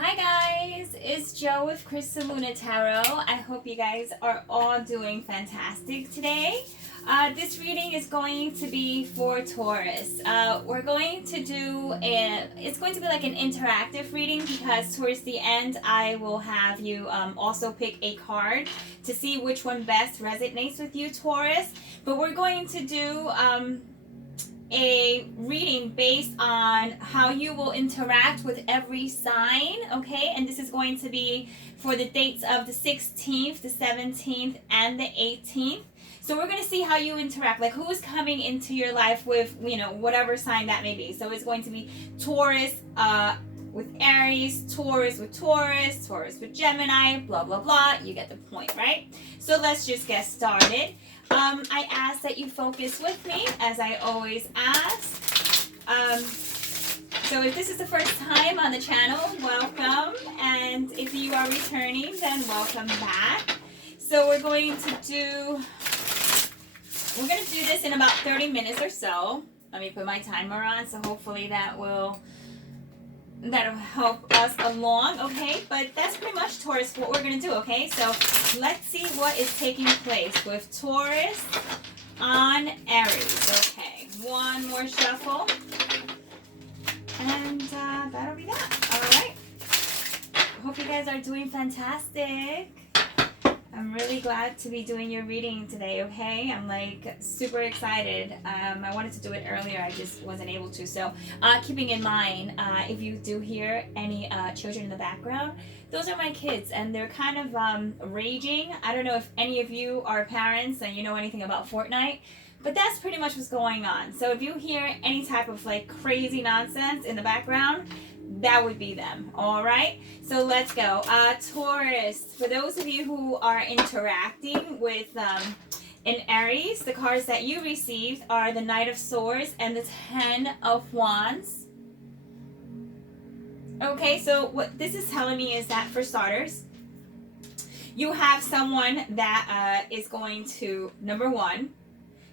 Hi guys, it's Joe with Crystal Luna Tarot. I hope you guys are all doing fantastic today. This reading is going to be for Taurus. We're going to do it's going to be like an interactive reading because towards the end I will have you also pick a card to see which one best resonates with you, Taurus. But we're going to do a reading based on how you will interact with every sign, okay? And this is going to be for the dates of the 16th, the 17th, and the 18th. So we're going to see how you interact, like who's coming into your life with, whatever sign that may be. So it's going to be Taurus with Aries, Taurus with Taurus, Taurus with Gemini, blah, blah, blah. You get the point, right? So let's just get started. I ask that you focus with me, as I always ask. So if this is the first time on the channel, welcome. And if you are returning, then welcome back. So we're going to do this in about 30 minutes or so. Let me put my timer on, so hopefully that'll help us along, okay? But that's pretty much, Taurus, what we're going to do, okay? So let's see what is taking place with Taurus on Aries. Okay, one more shuffle. And that'll be that. All right. Hope you guys are doing fantastic. I'm really glad to be doing your reading today, okay? I'm like super excited. I wanted to do it earlier, I just wasn't able to. So keeping in mind, if you do hear any children in the background, those are my kids and they're kind of raging. I don't know if any of you are parents and you know anything about Fortnite, but that's pretty much what's going on. So if you hear any type of like crazy nonsense in the background, that would be them. All right, so let's go. Taurus, for those of you who are interacting with in Aries, the cards that you received are the Knight of Swords and the Ten of Wands. Okay, so what this is telling me is that, for starters, you have someone that is going to, number one,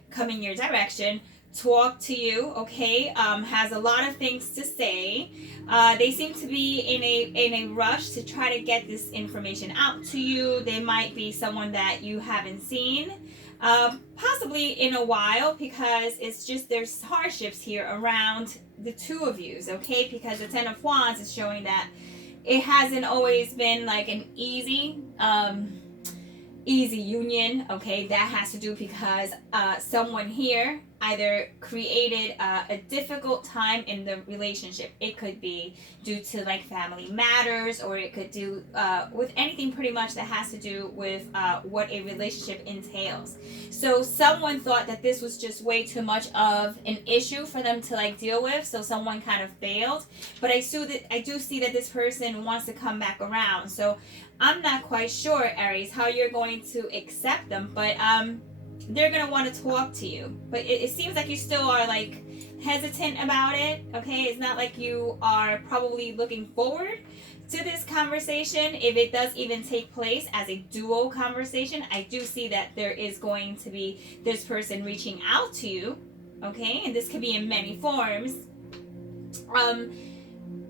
come in your direction, talk to you, okay, has a lot of things to say. They seem to be in a rush to try to get this information out to you. They might be someone that you haven't seen possibly in a while, because it's just there's hardships here around the two of yous, okay? Because the Ten of Wands is showing that it hasn't always been like an easy union, okay? That has to do because someone here either created a difficult time in the relationship. It could be due to like family matters, or it could do with anything pretty much that has to do with what a relationship entails. So someone thought that this was just way too much of an issue for them to like deal with, so someone kind of failed. But I do see that this person wants to come back around. So I'm not quite sure, Aries, how you're going to accept them, but they're going to want to talk to you. But it seems like you still are like hesitant about it, okay? It's not like you are probably looking forward to this conversation. If it does even take place as a duo conversation, I do see that there is going to be this person reaching out to you, okay? And this could be in many forms.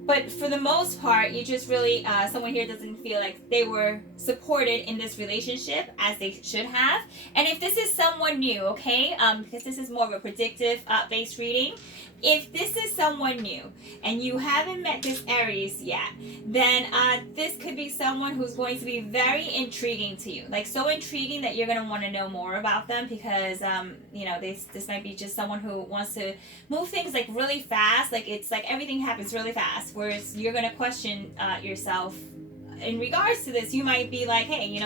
But for the most part, you just really, someone here doesn't feel like they were supported in this relationship as they should have. And if this is someone new, okay, because this is more of a predictive based reading, if this is someone new and you haven't met this Aries yet, then this could be someone who's going to be very intriguing to you. Like so intriguing that you're going to want to know more about them, because, this might be just someone who wants to move things like really fast. Like it's like everything happens really fast, whereas you're going to question yourself in regards to this. You might be like, hey,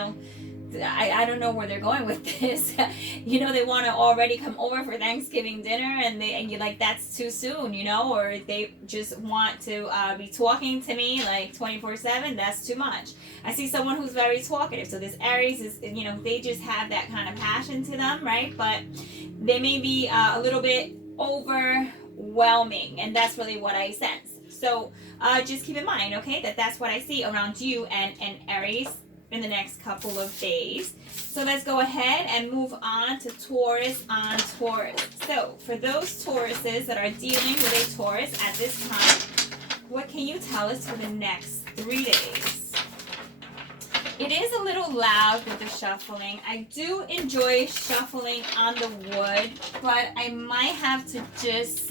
I don't know where they're going with this. They want to already come over for Thanksgiving dinner, and you're like, that's too soon, or they just want to be talking to me like 24/7. That's too much. I see someone who's very talkative. So this Aries is, they just have that kind of passion to them, right? But they may be a little bit overwhelming, and that's really what I sense. So just keep in mind, okay, that's what I see around you and Aries in the next couple of days. So let's go ahead and move on to Taurus on Taurus. So for those Tauruses that are dealing with a Taurus at this time, what can you tell us for the next 3 days? It is a little loud with the shuffling. I do enjoy shuffling on the wood, but I might have to just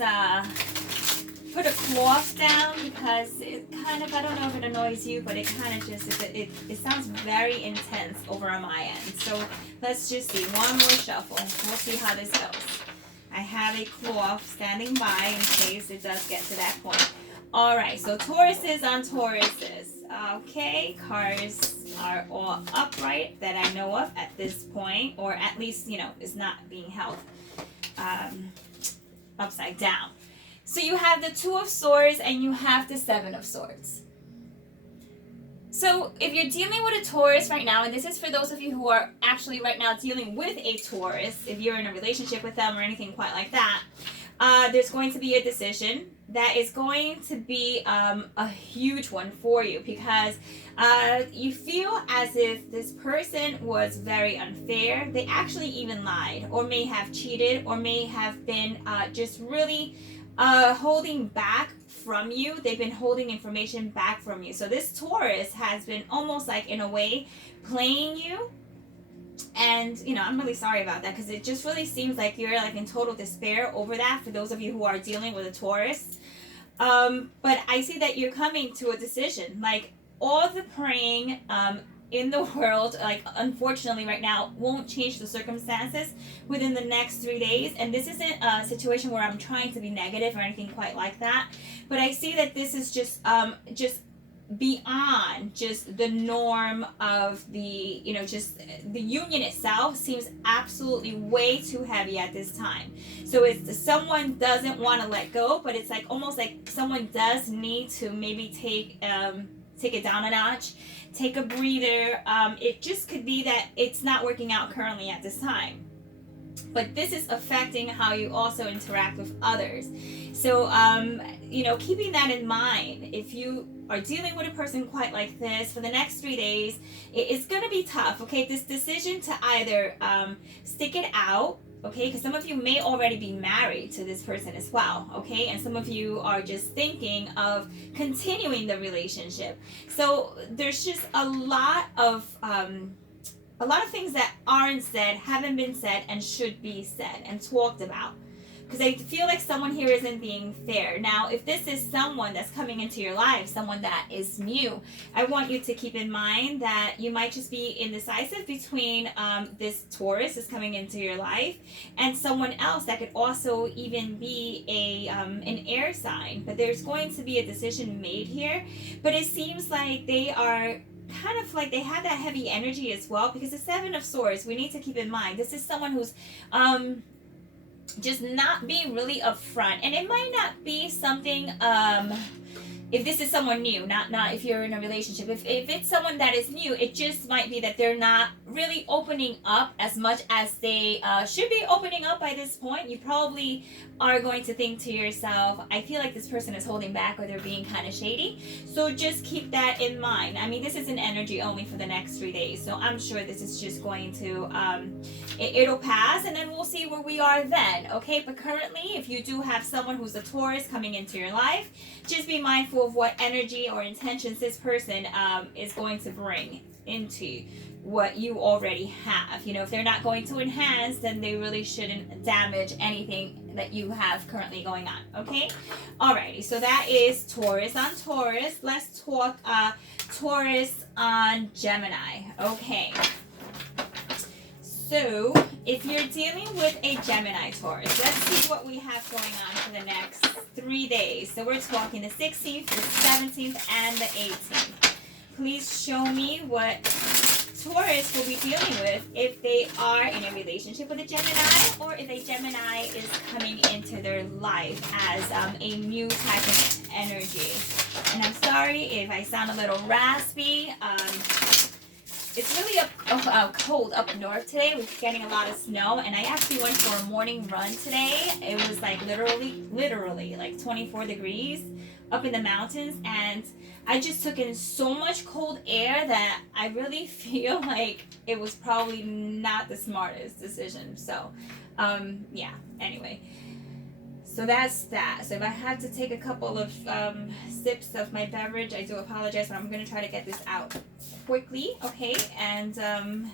put a cloth down because it kind of, I don't know if it annoys you, but it kind of just, it sounds very intense over on my end. So let's just see. One more shuffle. We'll see how this goes. I have a cloth standing by in case it does get to that point. All right, so Tauruses on Tauruses. Okay, cards are all upright that I know of at this point, or at least, you know, is not being held upside down. So you have the Two of Swords and you have the Seven of Swords. So if you're dealing with a Taurus right now, and this is for those of you who are actually right now dealing with a Taurus, if you're in a relationship with them or anything quite like that, there's going to be a decision that is going to be a huge one for you, because you feel as if this person was very unfair. They actually even lied, or may have cheated, or may have been just really holding back from you. They've been holding information back from you. So this Taurus has been almost like, in a way, playing you. And, you know, I'm really sorry about that, because it just really seems like you're like in total despair over that for those of you who are dealing with a Taurus. But I see that you're coming to a decision. Like, all the praying in the world, like, unfortunately right now, won't change the circumstances within the next 3 days. And this isn't a situation where I'm trying to be negative or anything quite like that. But I see that this is just beyond just the norm of the, you know, just the union itself seems absolutely way too heavy at this time. So it's someone doesn't want to let go, but it's like almost like someone does need to maybe take it down a notch, take a breather. It just could be that it's not working out currently at this time, but this is affecting how you also interact with others. So you know, keeping that in mind, if you are dealing with a person quite like this for the next 3 days, it's going to be tough. Okay, this decision to either stick it out, okay, because some of you may already be married to this person as well, okay, and some of you are just thinking of continuing the relationship. So there's just a lot of things that aren't said, haven't been said, and should be said and talked about, because I feel like someone here isn't being fair. Now, if this is someone that's coming into your life, someone that is new, I want you to keep in mind that you might just be indecisive between this Taurus is coming into your life and someone else that could also even be an air sign. But there's going to be a decision made here. But it seems like they are kind of like they have that heavy energy as well, because the Seven of Swords, we need to keep in mind, this is someone who's just not being really upfront. And it might not be something if this is someone new, not if you're in a relationship. If it's someone that is new, it just might be that they're not really opening up as much as they should be opening up by this point. You probably are going to think to yourself, I feel like this person is holding back, or they're being kind of shady. So just keep that in mind. I mean, this is an energy only for the next 3 days. So I'm sure this is just going to, it'll pass, and then we'll see where we are then. Okay, but currently, if you do have someone who's a Taurus coming into your life, just be mindful of what energy or intentions this person is going to bring into what you already have. You know, if they're not going to enhance, then they really shouldn't damage anything that you have currently going on. Okay, alrighty, so that is Taurus on Taurus. Let's talk Taurus on Gemini. Okay, so if you're dealing with a Gemini Taurus, let's see what we have going on for the next 3 days. So we're talking the 16th, the 17th, and the 18th. Please show me what Taurus will be dealing with if they are in a relationship with a Gemini, or if a Gemini is coming into their life as a new type of energy. And I'm sorry if I sound a little raspy. It's really cold up north today. We're getting a lot of snow, and I actually went for a morning run today. It was like literally like 24 degrees up in the mountains, and I just took in so much cold air that I really feel like it was probably not the smartest decision. So, yeah, anyway. So that's that. So if I have to take a couple of sips of my beverage, I do apologize, but I'm going to try to get this out quickly, okay? And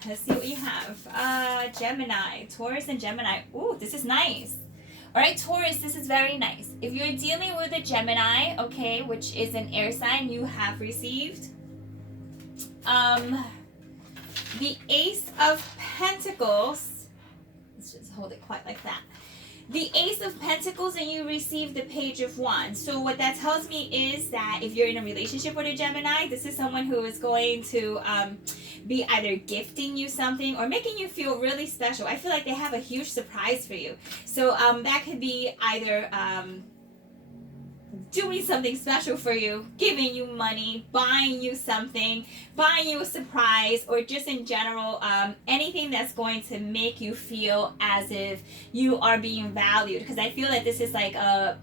let's see what you have. Gemini, Taurus and Gemini. Ooh, this is nice. All right, Taurus, this is very nice. If you're dealing with a Gemini, okay, which is an air sign, you have received the Ace of Pentacles. Let's just hold it quite like that. The Ace of Pentacles, and you receive the Page of Wands. So what that tells me is that if you're in a relationship with a Gemini, this is someone who is going to be either gifting you something or making you feel really special. I feel like they have a huge surprise for you. So that could be either doing something special for you, giving you money, buying you something, buying you a surprise, or just in general, anything that's going to make you feel as if you are being valued. Because I feel that this is like a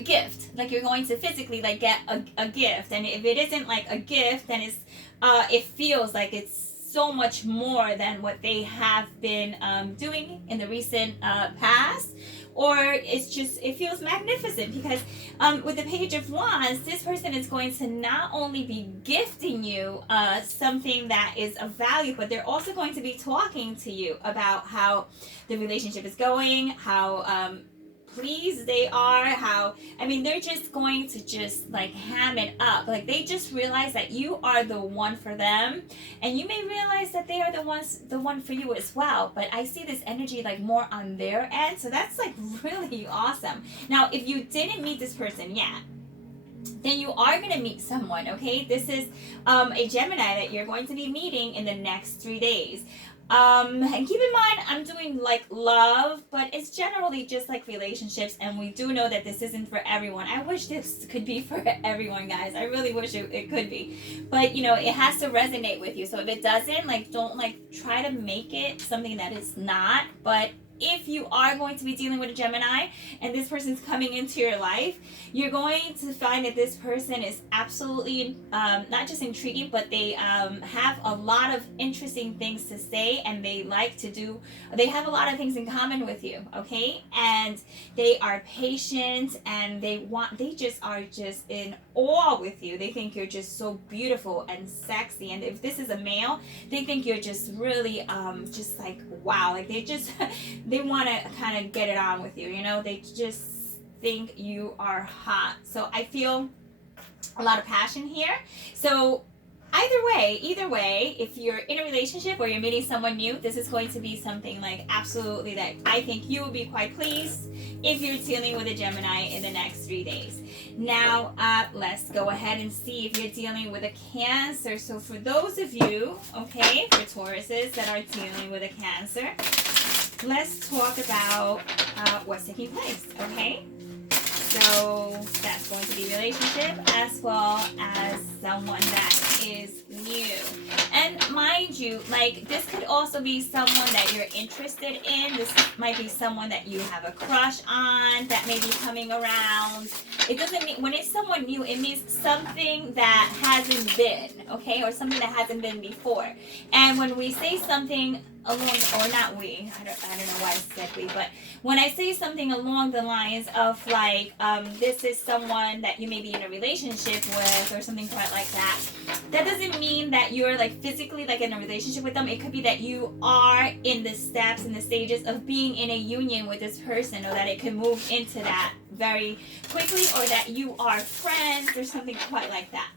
gift, like you're going to physically like get a gift, and if it isn't like a gift, then it's it feels like it's so much more than what they have been doing in the recent past. Or it's just, it feels magnificent because with the Page of Wands, this person is going to not only be gifting you something that is of value, but they're also going to be talking to you about how the relationship is going, how pleased they are, they're just going to just like ham it up. Like they just realize that you are the one for them, and you may realize that they are the one for you as well. But I see this energy like more on their end, so that's like really awesome. Now, if you didn't meet this person yet, then you are going to meet someone, okay? This is a Gemini that you're going to be meeting in the next 3 days. And keep in mind, I'm doing like love, but it's generally just like relationships, and we do know that this isn't for everyone. I wish this could be for everyone, guys. I really wish it could be, but you know, it has to resonate with you. So if it doesn't, like, don't like try to make it something that it's not. But if you are going to be dealing with a Gemini and this person's coming into your life, you're going to find that this person is absolutely not just intriguing, but they have a lot of interesting things to say, and they have a lot of things in common with you, okay? And they are patient, and they just are just in awe with you. They think you're just so beautiful and sexy, and if this is a male, they think you're just really just like wow, like they want to kind of get it on with you, you know? They just think you are hot. So I feel a lot of passion here. So either way, if you're in a relationship or you're meeting someone new, this is going to be something like absolutely that I think you will be quite pleased if you're dealing with a Gemini in the next 3 days. Now, let's go ahead and see if you're dealing with a Cancer. So for those of you, okay, for Tauruses that are dealing with a Cancer, let's talk about what's taking place, okay? So that's going to be relationship as well as someone that is new. And mind you, like this could also be someone that you're interested in. This might be someone that you have a crush on that may be coming around. It doesn't mean, when it's someone new, it means something that hasn't been, okay? Or something that hasn't been before. And when we say something along, or not we, I don't know why I said we, but when I say something along the lines of like, this is someone that you may be in a relationship with or something quite like that, that doesn't mean that you're like physically like in a relationship with them. It could be that you are in the steps and the stages of being in a union with this person, or that it can move into that very quickly, or that you are friends or something quite like that.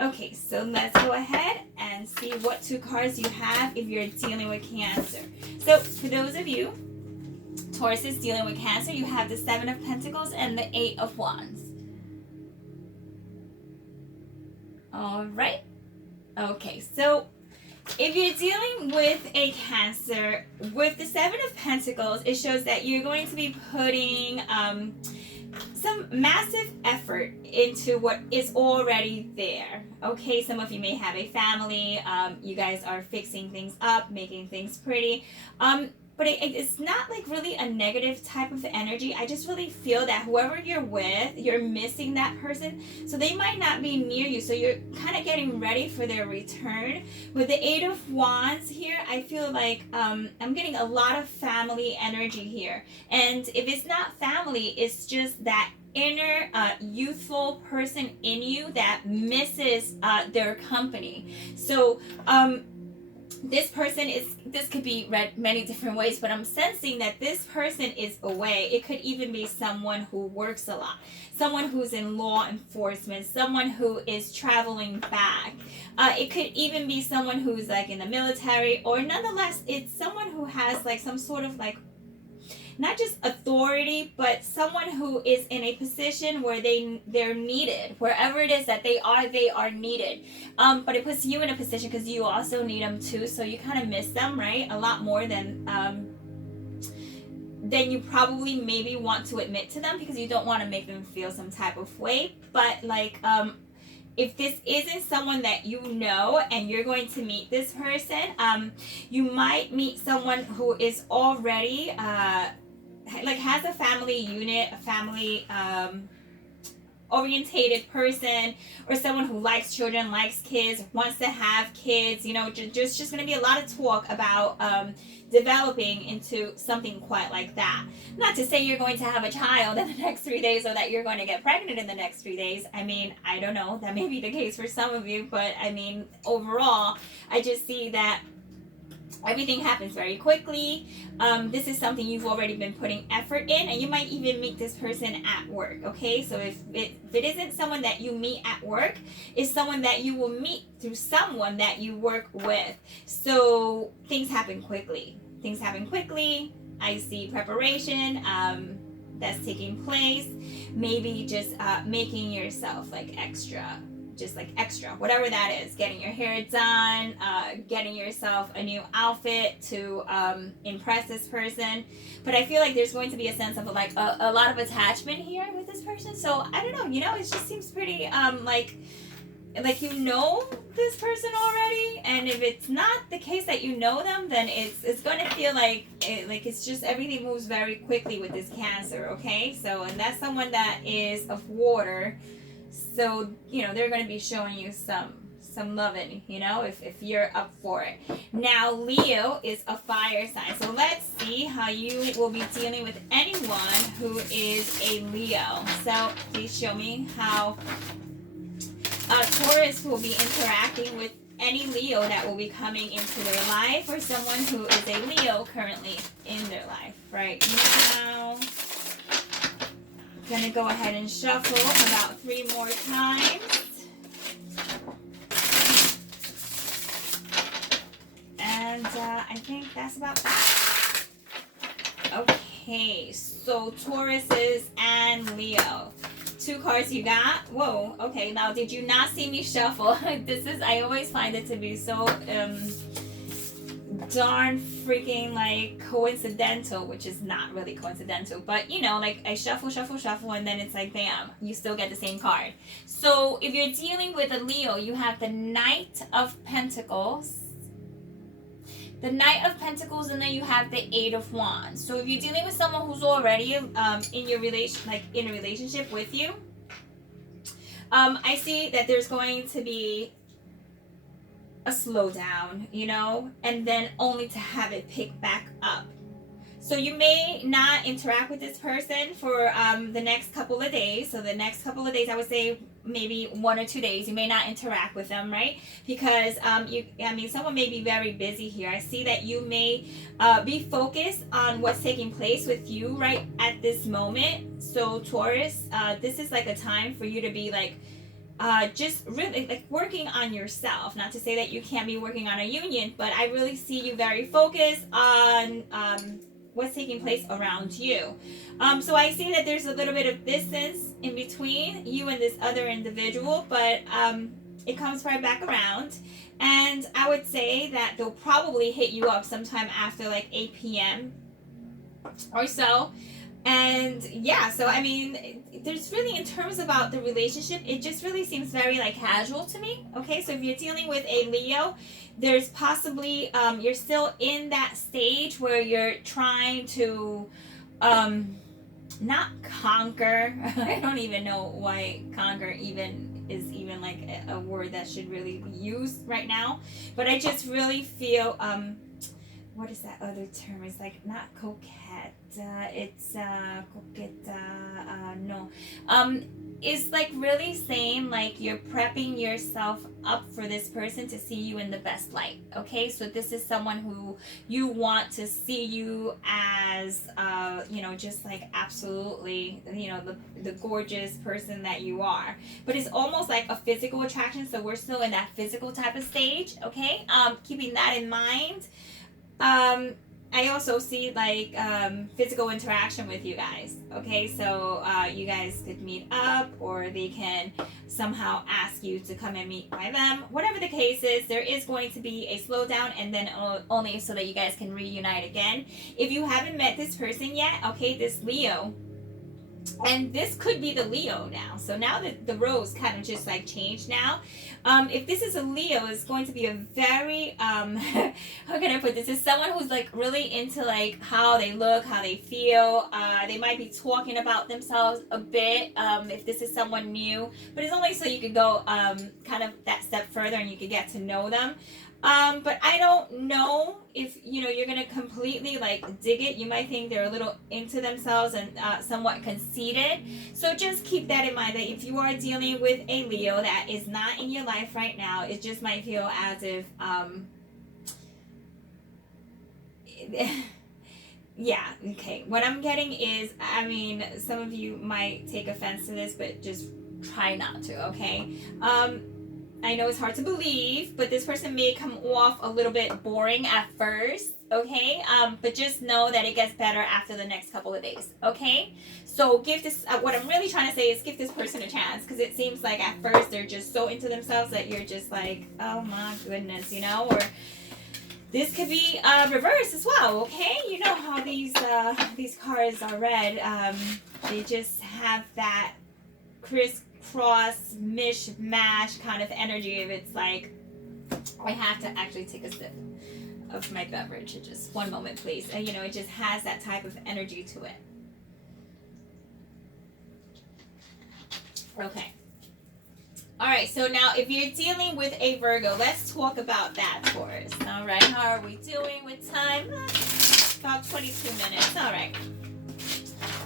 Okay, so let's go ahead and see what 2 cards you have if you're dealing with Cancer. So for those of you, Taurus is dealing with Cancer, you have the 7 of Pentacles and the 8 of Wands. All right. Okay, so if you're dealing with a Cancer, with the 7 of Pentacles, it shows that you're going to be putting some massive effort into what is already there. Okay, some of you may have a family. You guys are fixing things up, making things pretty. but it's not like really a negative type of energy. I just really feel that whoever you're with, you're missing that person. So they might not be near you. So you're kind of getting ready for their return. With the Eight of Wands here, I feel like I'm getting a lot of family energy here. And if it's not family, it's just that inner youthful person in you that misses their company. So this person is, this could be read many different ways, but I'm sensing that this person is away. It could even be someone who works a lot, someone who's in law enforcement, someone who is traveling back. It could even be someone who's like in the military, or nonetheless, it's someone who has like some sort of like, not just authority, but someone who is in a position where they're needed. Wherever it is that they are needed. But it puts you in a position because you also need them too. So you kind of miss them, right? A lot more than you probably maybe want to admit to them, because you don't want to make them feel some type of way. But like, if this isn't someone that you know and you're going to meet this person, you might meet someone who is already like has a family unit, a family orientated person, or someone who likes children, likes kids, wants to have kids. You know, just going to be a lot of talk about developing into something quite like that. Not to say you're going to have a child in the next 3 days, or that you're going to get pregnant in the next 3 days. I mean, I don't know, that may be the case for some of you, but I mean, overall, I just see that everything happens very quickly. This is something you've already been putting effort in, and you might even meet this person at work, okay? So if it isn't someone that you meet at work, it's someone that you will meet through someone that you work with. So things happen quickly. Things happen quickly. I see preparation that's taking place. Maybe just making yourself like extra, whatever that is, getting your hair done, getting yourself a new outfit to impress this person. But I feel like there's going to be a sense of like a lot of attachment here with this person. So I don't know, you know, it just seems pretty like you know this person already. And if it's not the case that you know them, then it's going to feel like it's just everything moves very quickly with this Cancer, okay? So, and that's someone that is of water. So, you know, they're going to be showing you some loving, you know, if you're up for it. Now, Leo is a fire sign. So let's see how you will be dealing with anyone who is a Leo. So please show me how Taurus will be interacting with any Leo that will be coming into their life, or someone who is a Leo currently in their life right now. Gonna go ahead and shuffle about 3 more times. And I think that's about that. Okay, so Tauruses and Leo. 2 cards you got. Whoa, okay, now did you not see me shuffle? I always find it to be so darn freaking like coincidental, which is not really coincidental, but you know, like I shuffle, and then it's like bam, you still get the same card. So if you're dealing with a Leo, you have the Knight of Pentacles, and then you have the Eight of Wands. So if you're dealing with someone who's already in your in a relationship with you, I see that there's going to be a slowdown, you know, and then only to have it pick back up. So you may not interact with this person for the next couple of days. So the next couple of days, I would say maybe 1 or 2 days, you may not interact with them, right? Because someone may be very busy here. I see that you may be focused on what's taking place with you right at this moment. So Taurus, this is like a time for you to be like, just really like working on yourself. Not to say that you can't be working on a union, but I really see you very focused on what's taking place around you. So I see that there's a little bit of distance in between you and this other individual, but it comes right back around. And I would say that they'll probably hit you up sometime after like 8 p.m. or so. And yeah, so I mean, there's really, in terms about the relationship, it just really seems very like casual to me. Okay, so if you're dealing with a Leo, there's possibly you're still in that stage where you're trying to not conquer. I don't even know why conquer even is even like a word that should really be used right now, but I just really feel what is that other term? It's like not coquette. It's coquette. No. It's like really saying like you're prepping yourself up for this person to see you in the best light. Okay, so this is someone who you want to see you as, you know, just like absolutely, you know, the gorgeous person that you are. But it's almost like a physical attraction. So we're still in that physical type of stage. Okay, keeping that in mind. I also see like physical interaction with you guys. Okay, so you guys could meet up, or they can somehow ask you to come and meet by them. Whatever the case is, there is going to be a slowdown, and then only so that you guys can reunite again. If you haven't met this person yet, okay, this Leo. And this could be the Leo now. So now that the roles kind of just like changed now. If this is a Leo, it's going to be a very, how can I put this? It's someone who's like really into like how they look, how they feel. They might be talking about themselves a bit if this is someone new. But it's only so you could go kind of that step further and you could get to know them. But I don't know if, you know, you're going to completely like dig it. You might think they're a little into themselves and somewhat conceited. So just keep that in mind, that if you are dealing with a Leo that is not in your life right now, it just might feel as if, yeah, okay. What I'm getting is, I mean, some of you might take offense to this, but just try not to, okay? I know it's hard to believe, but this person may come off a little bit boring at first, okay? But just know that it gets better after the next couple of days, okay? So give this, what I'm really trying to say is give this person a chance, because it seems like at first they're just so into themselves that you're just like, oh my goodness, you know? Or this could be reverse as well, okay? You know how these cards are read. They just have that crisscross, mishmash kind of energy. If it's like, I have to actually take a sip of my beverage. Just one moment, please. And you know, it just has that type of energy to it. Okay. All right, so now if you're dealing with a Virgo, let's talk about that, Taurus. All right, how are we doing with time? About 22 minutes. All right.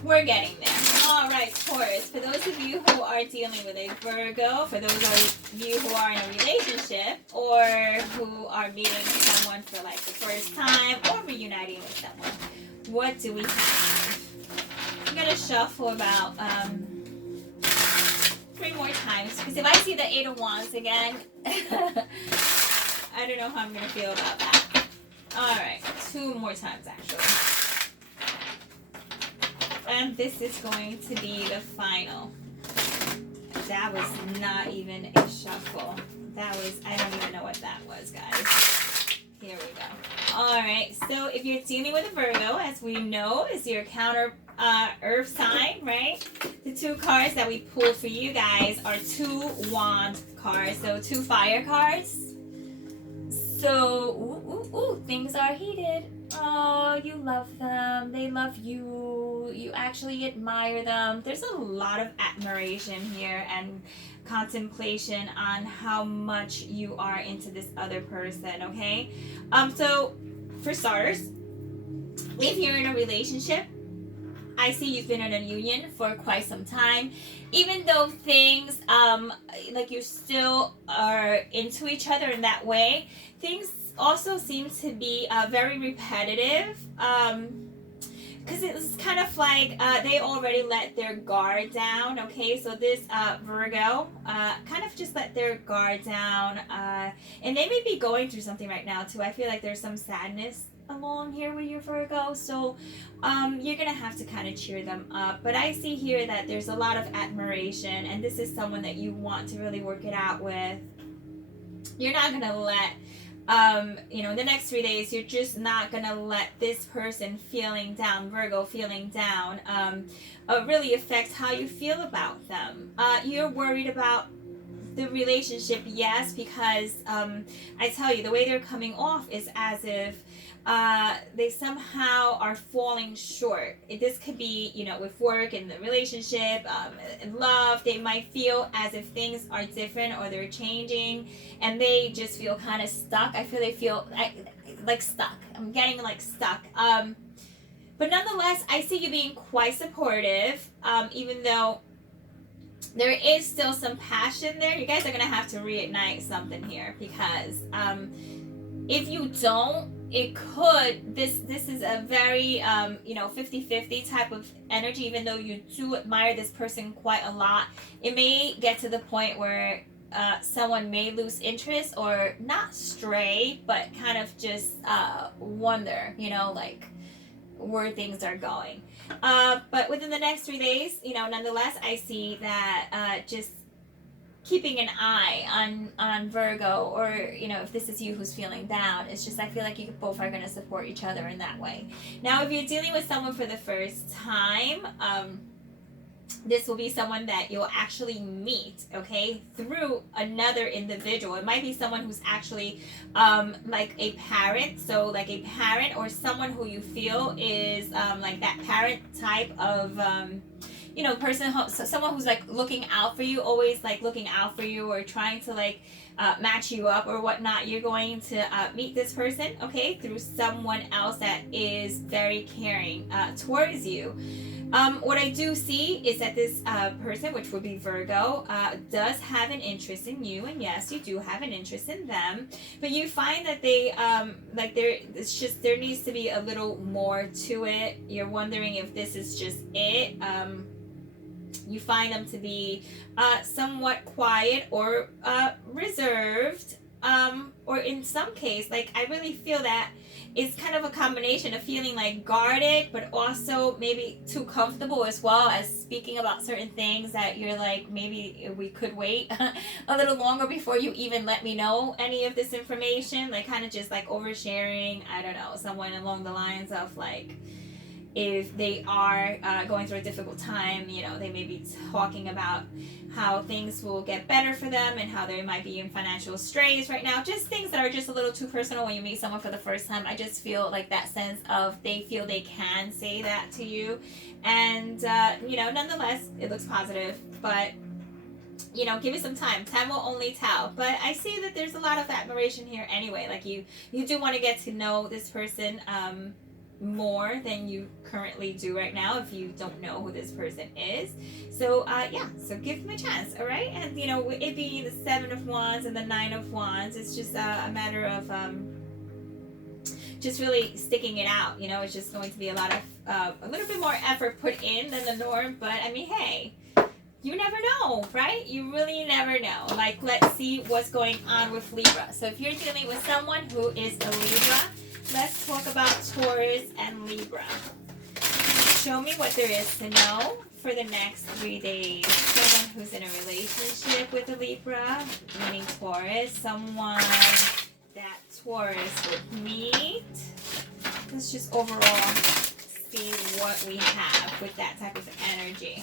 We're getting there. All right, Taurus. For those of you who are dealing with a Virgo, for those of you who are in a relationship or who are meeting someone for like the first time or reuniting with someone, what do we have? I'm going to shuffle about 3 more times, because if I see the 8 of Wands again, I don't know how I'm going to feel about that. All right, 2 more times actually. And this is going to be the final. That was not even a shuffle. That was, I don't even know what that was, guys. Here we go. All right, so if you're dealing with a Virgo, as we know, is your counter earth sign, right? The 2 cards that we pulled for you guys are 2 wand cards, so 2 fire cards. So, things are heated. Oh, you love them. They love you. You actually admire them. There's a lot of admiration here and contemplation on how much you are into this other person, okay? So, for starters, if you're in a relationship, I see you've been in a union for quite some time. Even though things, like you still are into each other in that way, things also seem to be very repetitive. Because it's kind of like they already let their guard down, okay? So this Virgo kind of just let their guard down. And they may be going through something right now, too. I feel like there's some sadness along here with your Virgo, so you're gonna have to kind of cheer them up. But I see here that there's a lot of admiration, and this is someone that you want to really work it out with. You're not gonna let you know, the next 3 days, you're just not gonna let this person feeling down, Virgo feeling down, really affect how you feel about them. You're worried about the relationship, yes, because I tell you, the way they're coming off is as if they somehow are falling short. This could be, you know, with work and the relationship, love. They might feel as if things are different or they're changing, and they just feel kind of stuck. I feel they feel like stuck. I'm getting like stuck. But nonetheless, I see you being quite supportive, even though there is still some passion there. You guys are going to have to reignite something here, because if you don't, it could, this is a very, you know, 50-50 type of energy. Even though you do admire this person quite a lot, it may get to the point where someone may lose interest, or not stray, but kind of just wonder, you know, like where things are going. But within the next 3 days, you know, nonetheless, I see that just keeping an eye on Virgo, or, you know, if this is you who's feeling down, it's just, I feel like you both are going to support each other in that way. Now, if you're dealing with someone for the first time, this will be someone that you'll actually meet, okay, through another individual. It might be someone who's actually like a parent, so like a parent or someone who you feel is like that parent type of you know, person, so someone who's like looking out for you, always like looking out for you, or trying to like match you up or whatnot. You're going to meet this person, okay, through someone else that is very caring towards you. What I do see is that this person, which would be Virgo, does have an interest in you, and yes, you do have an interest in them, but you find that they like it's just, there needs to be a little more to it. You're wondering if this is just it. You find them to be somewhat quiet or reserved, or in some case, like, I really feel that it's kind of a combination of feeling like guarded, but also maybe too comfortable as well, as speaking about certain things that you're like, maybe we could wait a little longer before you even let me know any of this information. Like, kind of just like oversharing. I don't know, someone along the lines of like, if they are going through a difficult time, you know, they may be talking about how things will get better for them and how they might be in financial straits right now. Just things that are just a little too personal when you meet someone for the first time. I just feel like that sense of they feel they can say that to you. And, you know, nonetheless, it looks positive. But, you know, give it some time. Time will only tell. But I see that there's a lot of admiration here anyway. Like, you do want to get to know this person more than you currently do right now, if you don't know who this person is. So yeah, so give them a chance. All right. And, you know, it being the 7 of Wands and the 9 of Wands, it's just a matter of just really sticking it out. You know, it's just going to be a lot of a little bit more effort put in than the norm. But I mean, hey, you never know, right? You really never know. Like, let's see what's going on with Libra. So if you're dealing with someone who is a Libra, let's talk about Taurus and Libra. Show me what there is to know for the next 3 days. Someone who's in a relationship with a Libra, meaning Taurus. Someone that Taurus would meet. Let's just overall see what we have with that type of energy.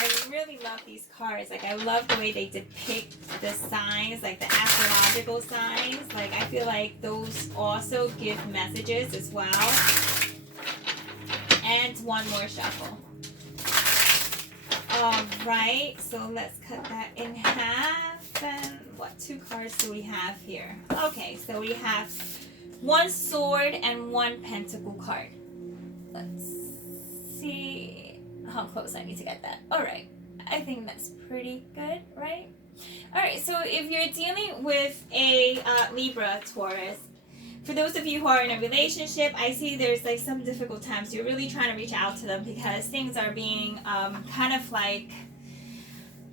I really love these cards. Like, I love the way they depict the signs, like the astrological signs. Like, I feel like those also give messages as well. And one more shuffle. All right, so let's cut that in half. And what 2 cards do we have here? Okay, so we have 1 sword and 1 pentacle card. Let's see how close I need to get that. All right, I think that's pretty good, right? All right, so if you're dealing with a Libra, Taurus, for those of you who are in a relationship, I see there's like some difficult times. You're really trying to reach out to them because things are being kind of like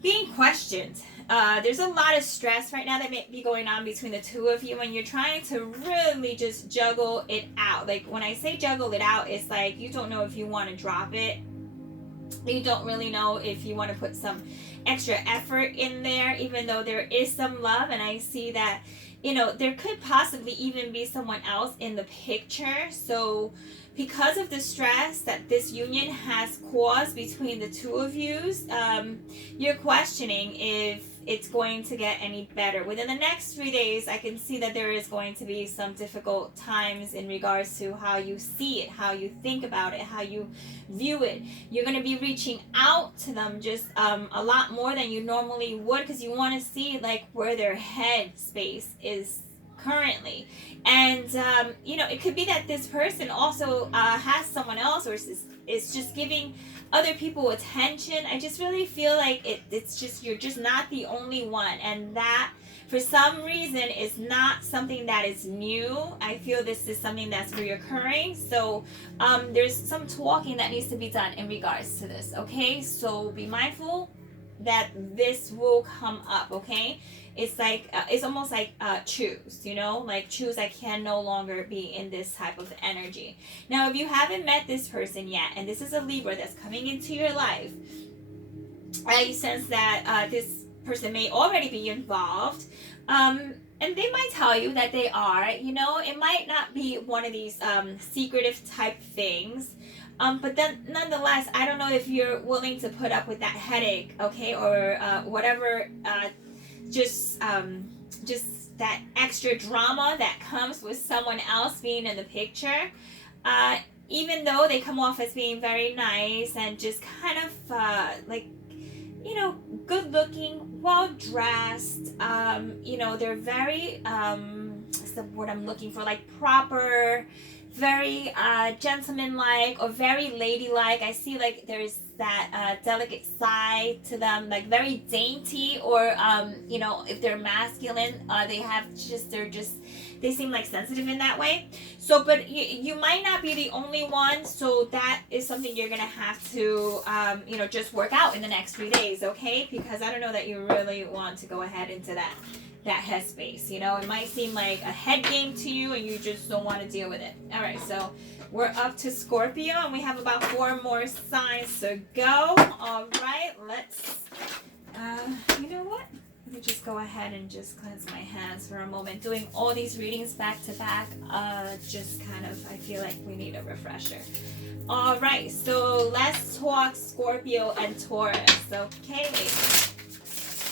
being questioned. There's a lot of stress right now that may be going on between the two of you, and you're trying to really just juggle it out. Like, when I say juggle it out, it's like you don't know if you want to drop it. You don't really know if you want to put some extra effort in there, even though there is some love. And I see that you know, there could possibly even be someone else in the picture. So because of the stress that this union has caused between the two of you, you're questioning if it's going to get any better. Within the next 3 days, I can see that there is going to be some difficult times in regards to how you see it, how you think about it, how you view it. You're going to be reaching out to them just a lot more than you normally would, because you want to see like where their head space is currently. And you know, it could be that this person also has someone else, or is just giving other people attention. I just really feel like it's just, you're just not the only one, and that for some reason is not something that is new. I feel this is something that's reoccurring. So there's some talking that needs to be done in regards to this, okay? So be mindful that this will come up, okay? It's like it's almost like choose, you know, like choose. I can no longer be in this type of energy. Now, if you haven't met this person yet, and this is a Libra that's coming into your life, I sense that this person may already be involved, and they might tell you that they are, you know. It might not be one of these secretive type things, but then nonetheless, I don't know if you're willing to put up with that headache, okay, or whatever, just that extra drama that comes with someone else being in the picture. Even though they come off as being very nice and just kind of like, you know, good looking, well dressed, you know, they're very what's the word I'm looking for, like proper, very gentleman-like, or very ladylike. I see like there's that delicate side to them, like very dainty, or you know, if they're masculine, they seem like sensitive in that way. So, but you might not be the only one, so that is something you're gonna have to you know, just work out in the next 3 days, okay? Because I don't know that you really want to go ahead into that headspace. You know, it might seem like a head game to you, and you just don't want to deal with it. All right, so we're up to Scorpio, and we have about 4 more signs to go. All right, let's you know what, let me just go ahead and just cleanse my hands for a moment. Doing all these readings back to back, just kind of, I feel like we need a refresher. All right, so let's talk Scorpio and Taurus. Okay,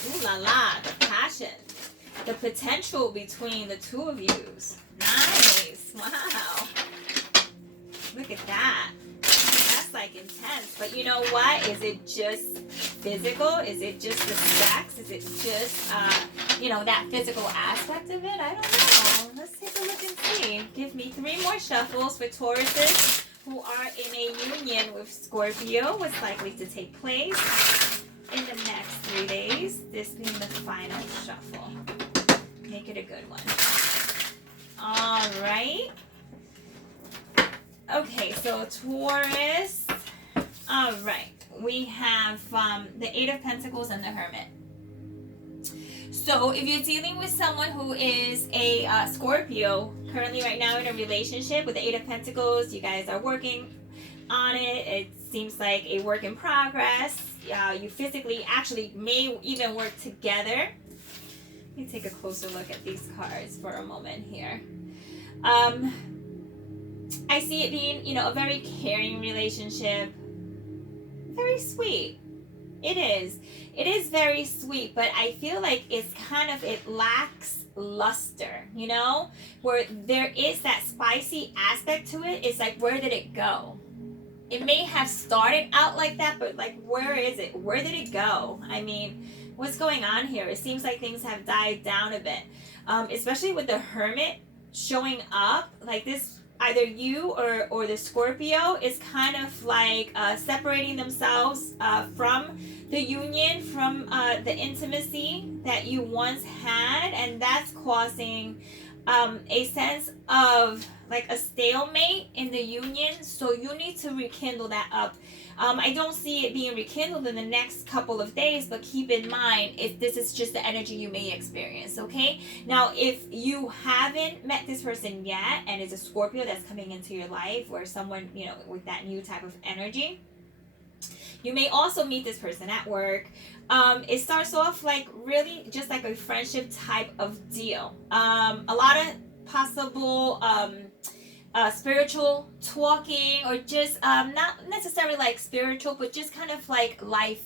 ooh la la, the passion, the potential between the two of you. Nice. Wow. Look at that. That's like intense. But you know what? Is it just physical? Is it just the sex? Is it just, you know, that physical aspect of it? I don't know. Let's take a look and see. Give me 3 more shuffles for Tauruses who are in a union with Scorpio. What's likely to take place in the next 3 days? This being the final shuffle. Make it a good one. All right. Okay, so Taurus. All right. We have the 8 of Pentacles and the Hermit. So if you're dealing with someone who is a Scorpio, currently right now in a relationship with the 8 of Pentacles, you guys are working on it. It seems like a work in progress. You physically actually may even work together. Let me take a closer look at these cards for a moment here. I see it being, you know, a very caring relationship. Very sweet. It is. It is very sweet, but I feel like it's kind of, it lacks luster, you know? Where there is that spicy aspect to it. It's like, where did it go? It may have started out like that, but like, where is it? Where did it go? I mean, what's going on here? It seems like things have died down a bit, especially with the Hermit showing up like this. Either you or the Scorpio is kind of like separating themselves from the union, from the intimacy that you once had, and that's causing a sense of like a stalemate in the union. So you need to rekindle that up. I don't see it being rekindled in the next couple of days, but keep in mind, this is just the energy you may experience, okay? Now, if you haven't met this person yet, and it's a Scorpio that's coming into your life, or someone, you know, with that new type of energy, You may also meet this person at work. It starts off like really just like a friendship type of deal. A lot of possible spiritual talking, or just not necessarily like spiritual, but just kind of like life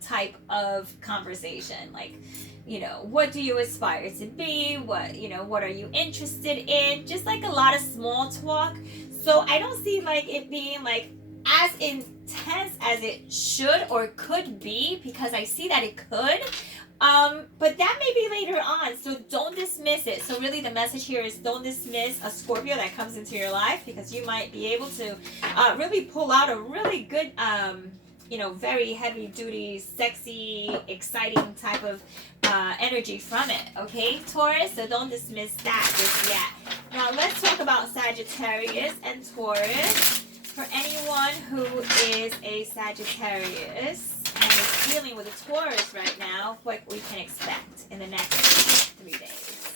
type of conversation. Like, what do you aspire to be? What are you interested in? Just like a lot of small talk. So I don't see like it being like as intense as it should or could be, because I see that it could. But that may be later on, so don't dismiss it. So really the message here is don't dismiss a Scorpio that comes into your life, because you might be able to really pull out a really good, very heavy duty, sexy, exciting type of energy from it, okay, Taurus? So don't dismiss that just yet. Now let's talk about Sagittarius and Taurus. For anyone who is a Sagittarius and is dealing with a Taurus right now, what we can expect in the next 3 days.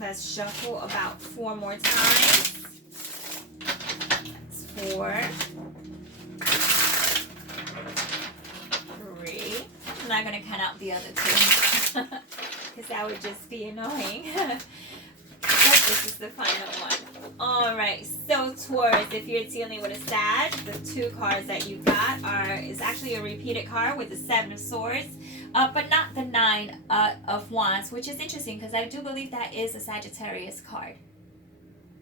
Let's shuffle about 4 more times. That's 4. 3. I'm not going to count out the other 2 because that would just be annoying. But this is the final one. Alright, so Taurus, if you're dealing with a Sag, the 2 cards that you got is actually a repeated card with the 7 of Swords, but not the 9 of Wands, which is interesting because I do believe that is a Sagittarius card.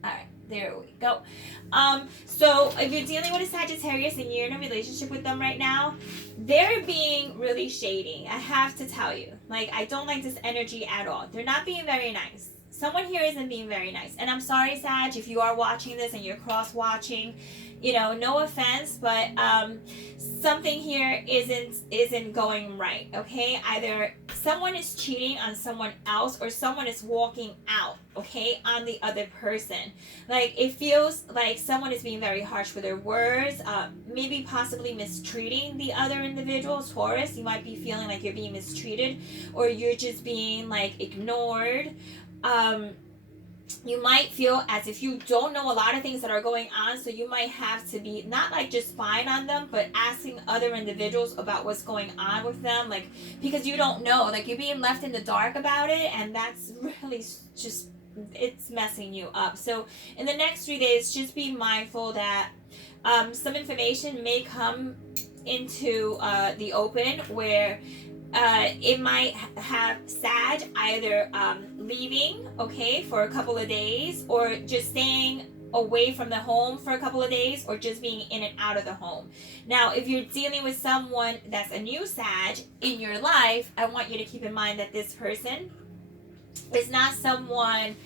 Alright, there we go. So if you're dealing with a Sagittarius and you're in a relationship with them right now, they're being really shady. I have to tell you. Like, I don't like this energy at all. They're not being very nice. Someone here isn't being very nice. And I'm sorry, Sag, if you are watching this and you're cross-watching, no offense, but something here isn't going right, okay? Either someone is cheating on someone else or someone is walking out, okay, on the other person. Like, it feels like someone is being very harsh with their words, maybe possibly mistreating the other individual. Taurus, you might be feeling like you're being mistreated, or you're just being, like, ignored. You might feel as if you don't know a lot of things that are going on, so you might have to be not like just spying on them, but asking other individuals about what's going on with them, like, because you don't know, like, you're being left in the dark about it, and that's really just, it's messing you up. So in the next 3 days, just be mindful that some information may come into the open where it might have Sag either leaving, okay, for a couple of days, or just staying away from the home for a couple of days, or just being in and out of the home. Now, if you're dealing with someone that's a new Sag in your life, I want you to keep in mind that this person is not someone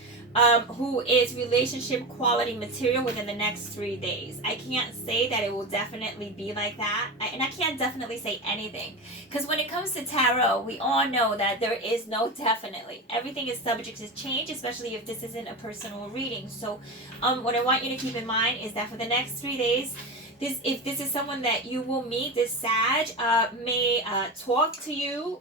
who is relationship quality material within the next 3 days. I can't say that it will definitely be like that, and I can't definitely say anything, because when it comes to tarot, we all know that there is no definitely. Everything is subject to change, especially if this isn't a personal reading. So what I want you to keep in mind is that for the next 3 days, if this is someone that you will meet, this Sag may talk to you,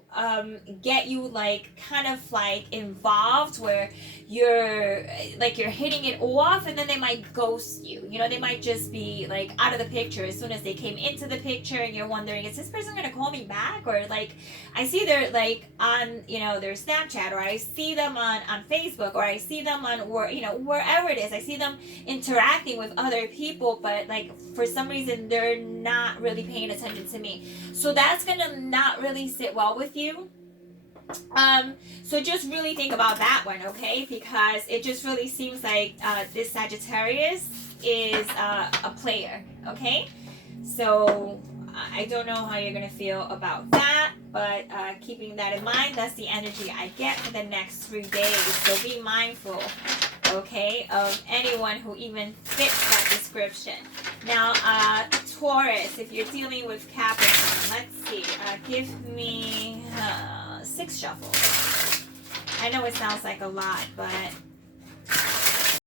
get you like kind of like involved, where you're hitting it off, and then they might ghost you. They might just be like out of the picture as soon as they came into the picture, and you're wondering, is this person gonna call me back? Or like, I see they're like on their Snapchat, or I see them on Facebook, or I see them on wherever it is. I see them interacting with other people, but like for some reason they're not really paying attention to me. So that's gonna not really sit well with you. So just really think about that one, okay? Because it just really seems like this Sagittarius is a player, okay? So I don't know how you're gonna feel about that, but keeping that in mind, that's the energy I get for the next 3 days. So be mindful, okay, of anyone who even fits that description. Now, Taurus, if you're dealing with Capricorn, let's see, give me 6 shuffles. I know it sounds like a lot, but